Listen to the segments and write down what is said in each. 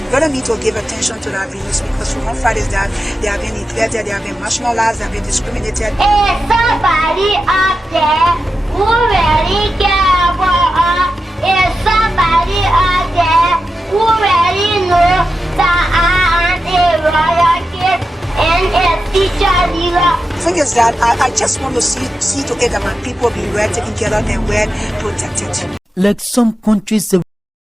they really need to give attention to the albinos, because one fact is that they have been neglected, they have been marginalized, they have been discriminated. Is somebody up there who really care for us? Is somebody up there who really knows that I am a royal kid and a teacher leader? The thing is that I just want to see to it that my people be well taken care of and well protected. Like some countries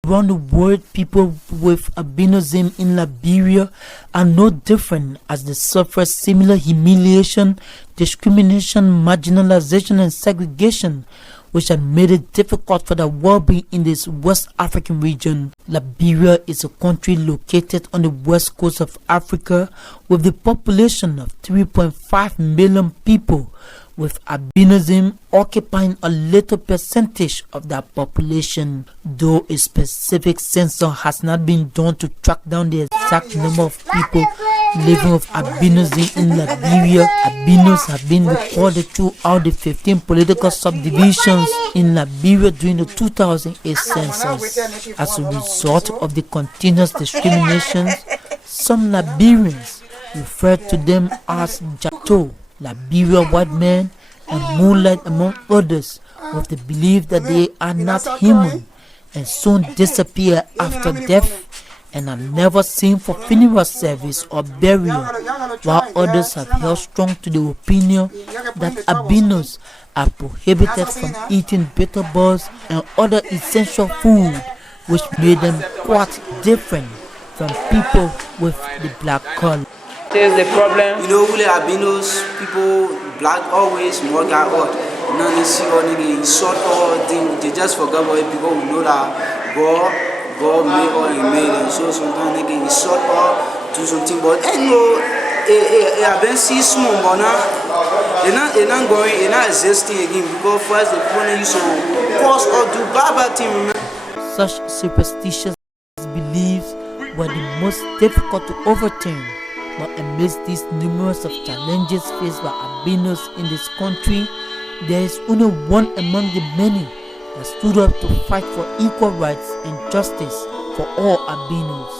around the world, people with albinism in Liberia are no different, as they suffer similar humiliation, discrimination, marginalization, and segregation, which have made it difficult for their well-being in this West African region. Liberia is a country located on the west coast of Africa with the population of 3.5 million people, with albinism occupying a little percentage of that population. Though a specific census has not been done to track down the exact number of people living with albinism in Liberia, albinos have been recorded throughout the 15 political subdivisions in Liberia during the 2008 census. As a result of the continuous discrimination, some Liberians refer to them as Jato, Liberia white men, and Moonlight, among others, with the belief that they are not human and soon disappear after death and are never seen for funeral service or burial, while others have held strong to the opinion that albinos are prohibited from eating bitter balls and other essential food, which made them quite different from people with the black color. Here's the problem. You know, really albinos, people, black always more got out. None is see or nigga, sort all thing. They just forget about it because we know that God made all he made, and so sometimes nigga he sort all do something. But you know, I've been see small, but now they're not going, they're not existing again because first they want you so cause or do bad thing. Such superstitious beliefs were the most difficult to overturn. But amidst these numerous of challenges faced by albinos in this country, there is only one among the many that stood up to fight for equal rights and justice for all albinos.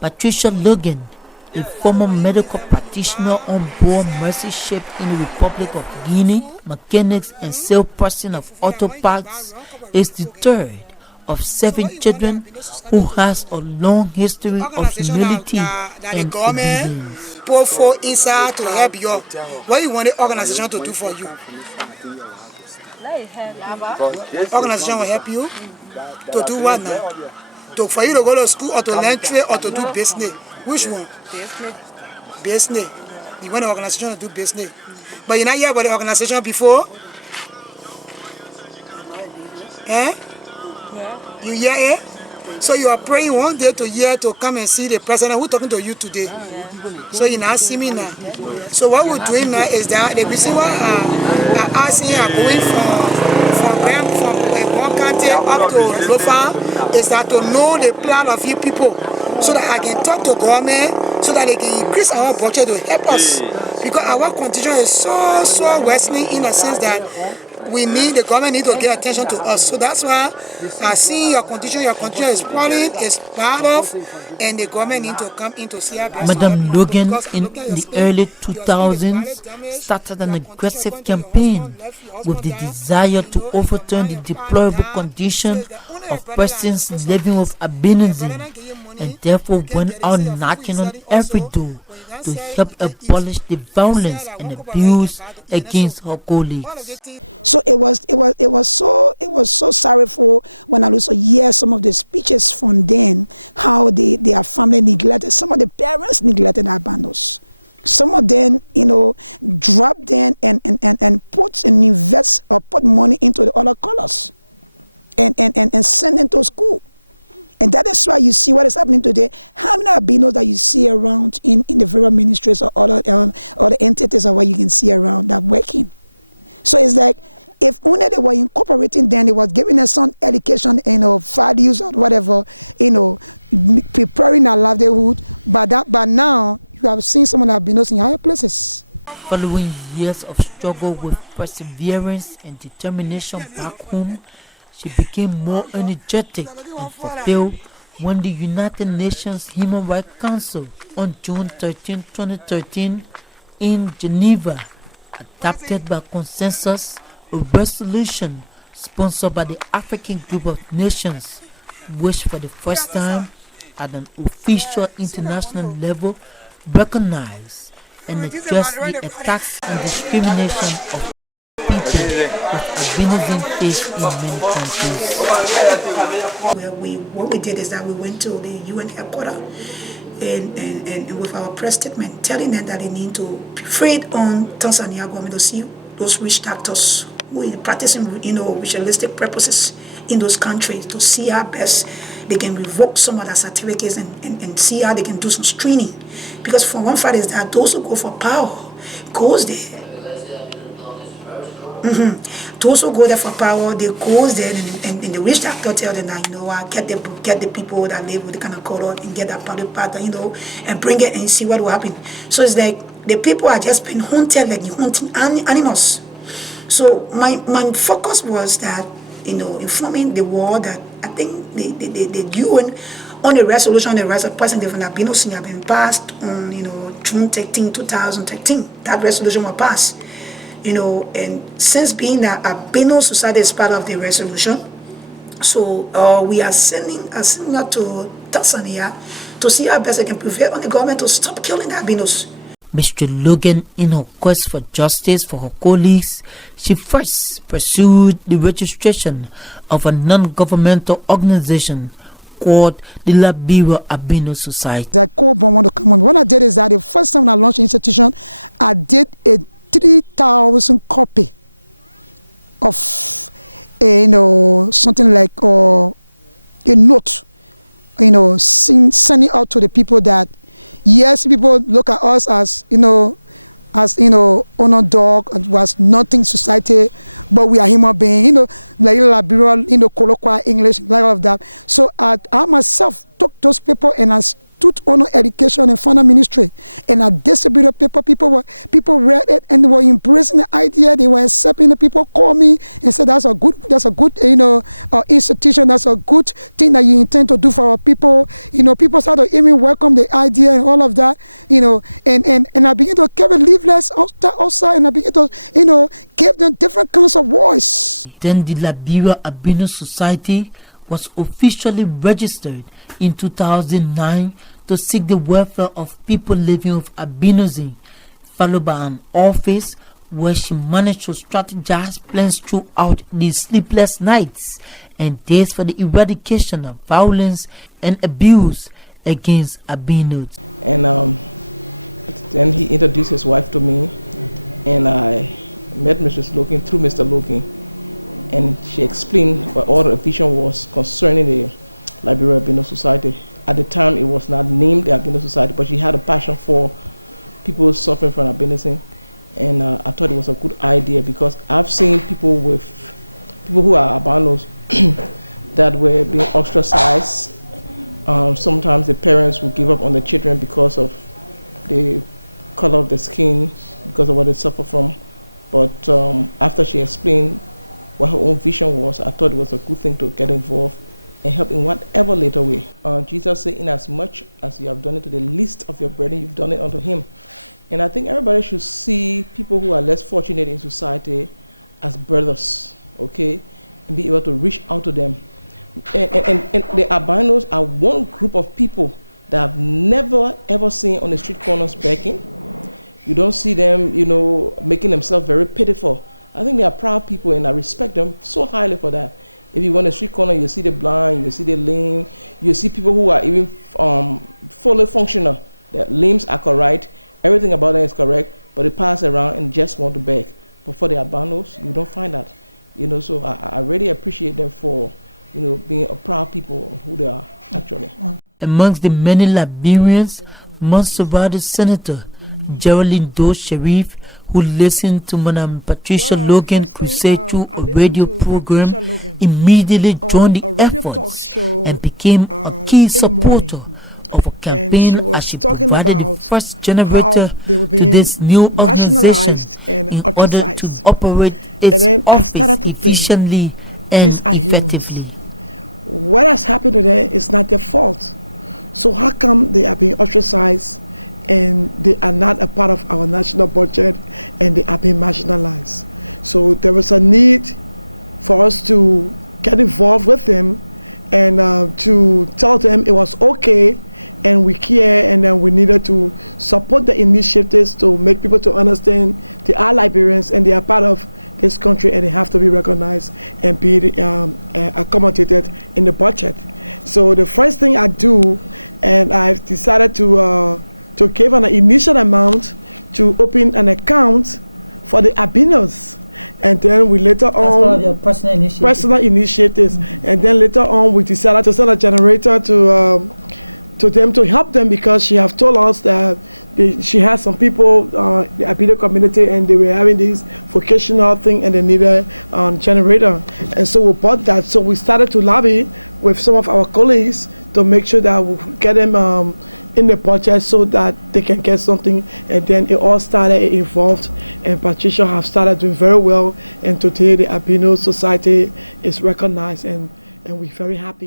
Patricia Logan, a former medical practitioner on board Mercy ship in the Republic of Guinea, mechanics and salesperson of auto parts, is the third of 7 children who has a long history of humility and obedience. Put for inside to help you. What you want the organization to do for you? Organization will help you to do what now? For you to go to school or to learn trade or to do business. Which one? Business. You want the organization to do business. But you're not here about the organization before? Eh? You hear it? So you are praying one day to hear to come and see the president who talking to you today. So you now see me now. So what we're doing now is that the reason why I'm asking are going from one country up to Lofa is that to know the plan of you people so that I can talk to government so that they can increase our budget to help us. Because our condition is so worsening in a sense that the government need to get attention to us. So that's why I see your condition is falling, is bad off, and the government need to come in to see our best. Madam Logan in the early 2000s started an aggressive campaign with the desire to overturn the deplorable condition of persons living with albinism, and therefore went out knocking on every door to help abolish the violence and abuse against her colleagues. Following years of struggle with perseverance and determination back home, she became more energetic and fulfilled when the United Nations Human Rights Council on June 13, 2013 in Geneva adopted by consensus a resolution sponsored by the African Group of Nations, which for the first time at an official international level recognized and address the attacks and discrimination of people with albinism faced in many countries. What we did is that we went to the UN headquarters and with our press statement telling them that they need to be freed on Tanzania government to see those witch doctors who are practicing, ritualistic purposes in those countries, to see how best they can revoke some of their certificates and see how they can do some screening. Because for one fact is that those who go for power goes there. Those who go there for power, they goes there and the rich doctor tell them that, get the people that live with the kind of color and get that powder part, and bring it and see what will happen. So it's like the people are just being hunted like hunting animals. So my focus was that, informing the world that I think the UN on the resolution on the rights of persons living with albinism have been passed on, June 13, 2013. That resolution was passed. And since being that albino society is part of the resolution, so we are sending that to Tanzania to see how best they can prevail on the government to stop killing the albinos. Mr. Logan, in her quest for justice for her colleagues, she first pursued the registration of a non-governmental organization called the Liberia Albino Society. Then the Liberia Albino Society was officially registered in 2009 to seek the welfare of people living with albinism, followed by an office where she managed to strategize plans throughout these sleepless nights and days for the eradication of violence and abuse against albinos. Amongst the many Liberians, Montserrat Senator Geraldine Doe Sharif, who listened to Madam Patricia Logan crusade through a radio program, immediately joined the efforts and became a key supporter of a campaign as she provided the first generator to this new organization in order to operate its office efficiently and effectively.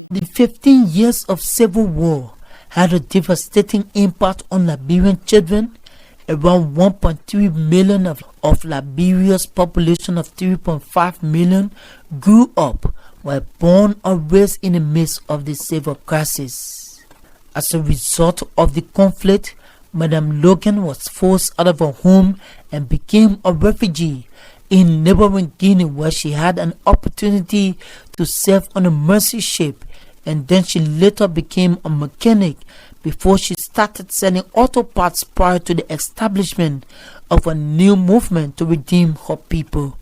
The 15 years of civil war had a devastating impact on Liberian children. Around 1.3 million of Liberia's population of 3.5 million grew up, were born or raised in the midst of the civil crisis. As a result of the conflict, Madam Logan was forced out of her home and became a refugee in neighboring Guinea, where she had an opportunity to serve on a mercy ship, and then she later became a mechanic before she started selling auto parts prior to the establishment of a new movement to redeem her people.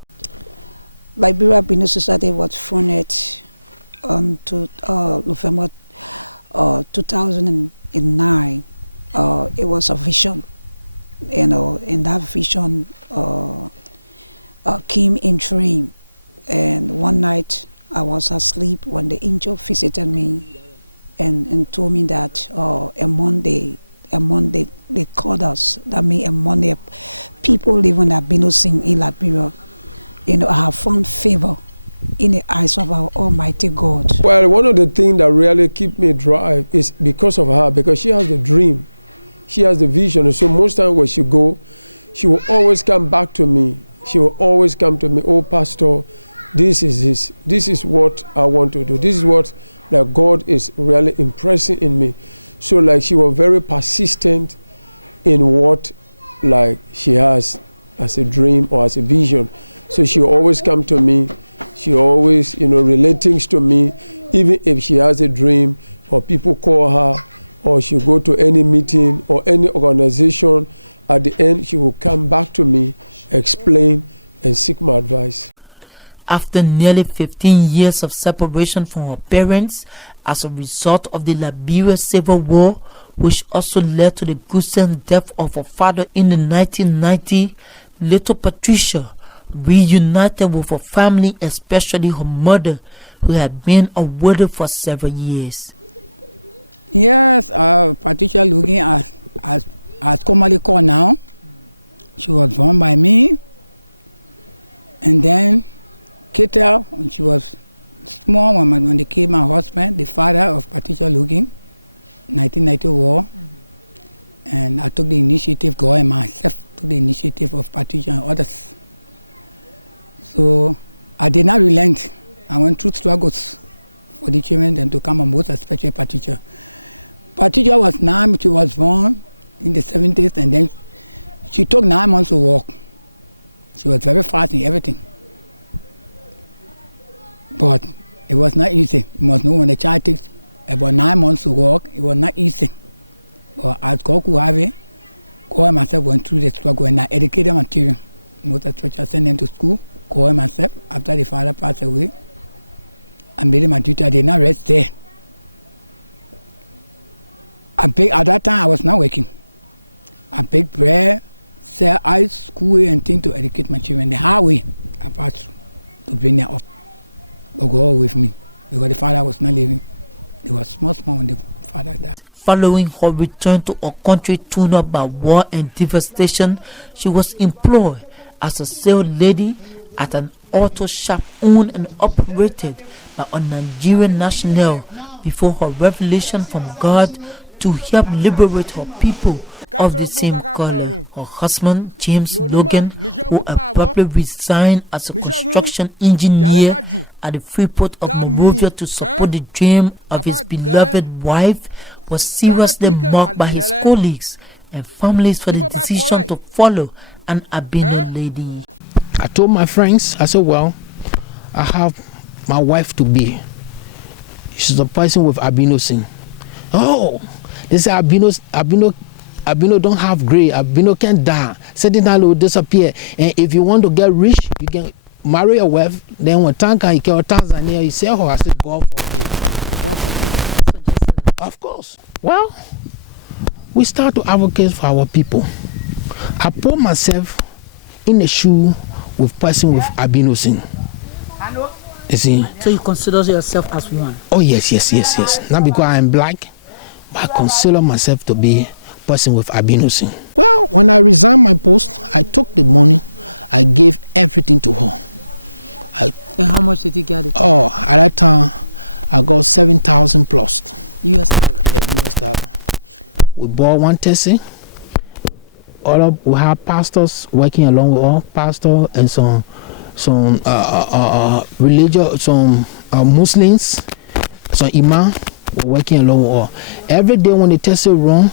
After nearly 15 years of separation from her parents as a result of the Liberia Civil War, which also led to the gruesome death of her father in the 1990s, little Patricia reunited with her family, especially her mother, who had been a widow for several years. following her return to a country torn up by war and devastation, she was employed as a sales lady at an auto shop owned and operated by a Nigerian national before her revelation from God to help liberate her people of the same color. Her husband, James Logan, who abruptly resigned as a construction engineer at the Freeport of Monrovia to support the dream of his beloved wife, was seriously mocked by his colleagues and families for the decision to follow an albino lady. I told my friends, I said, well, I have my wife to be. She's a person with albinism. Oh, they say albino don't have gray, albino can die. Certain time will disappear. And if you want to get rich, you can marry a wife. Then when Tanka, he came to Tanzania, he said, oh, I said, go. Of course. Well, we start to advocate for our people. I put myself in the shoe with person with albinism. You see? So you consider yourself as one? Oh yes. Not because I am black, but I consider myself to be a person with albinism. We bought one Tessie. We have pastors working along with all pastors and some religious, some Muslims, some imam working along with all. Every day when the Tessie run,